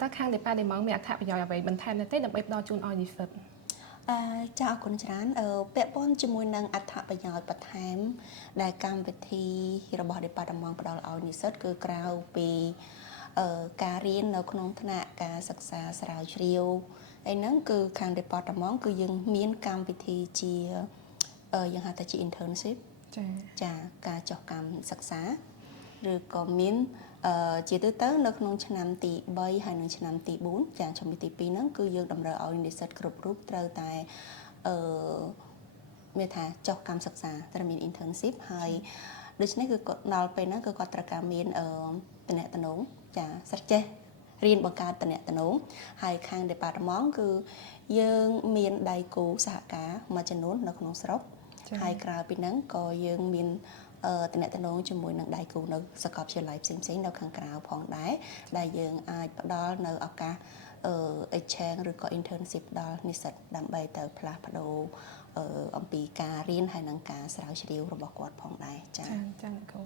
តើខាង department មានអត្ថប្រយោជន៍អ្វីបន្ថែមទេដើម្បីផ្ដល់ជូនឲ្យនិស្សិត ចាអរគុណច្រើនពាក់ព័ន្ធជាមួយនឹងអត្ថប្រយោជន៍បន្ថែមដែលកម្មវិធីរបស់ department ផ្ដល់ឲ្យនិស្សិតគឺក្រៅពីការរៀននៅក្នុងថ្នាក់ការសិក្សាស្រាវជ្រាវហើយហ្នឹងគឺខាង department គឺយើងមានកម្មវិធីជាយើងហៅថាជា internship ចាការចុះកម្មសិក្សាឬក៏មានជាទូទៅនៅក្នុងឆ្នាំទី3ហើយនិងឆ្នាំទី4ចាជំនាន់ទី2ហ្នឹងគឺយើងតម្រូវឲ្យនិស្សិតគ្រប់រូបត្រូវតែមានថាចុះកម្មសិក្សាត្រូវមាន internship ហើយដូច្នេះគឺគាត់ដល់ពេលហ្នឹងគឺគាត់ត្រូវការមានតំណែងចាសិស្សចេះរៀនបង្កើតតំណែងហើយខាង department គឺយើងមានដៃគូសហការមួយចំនួននៅក្នុងស្រុកហើយក្រៅពីហ្នឹងក៏យើងមានតំណែងជាមួយនឹងដៃគូនៅសាកលវិទ្យាល័យផ្សេងៗនៅខាងក្រៅផងដែរដែលយើងអាចផ្ដល់នៅឱកាសexchange ឬក៏ internship ដល់និស្សិតដើម្បីទៅផ្លាស់ប្ដូរអំពីការរៀនហើយនិងការស្រាវជ្រាវរបស់គាត់ផងដែរចា៎ ចា៎គ្រូ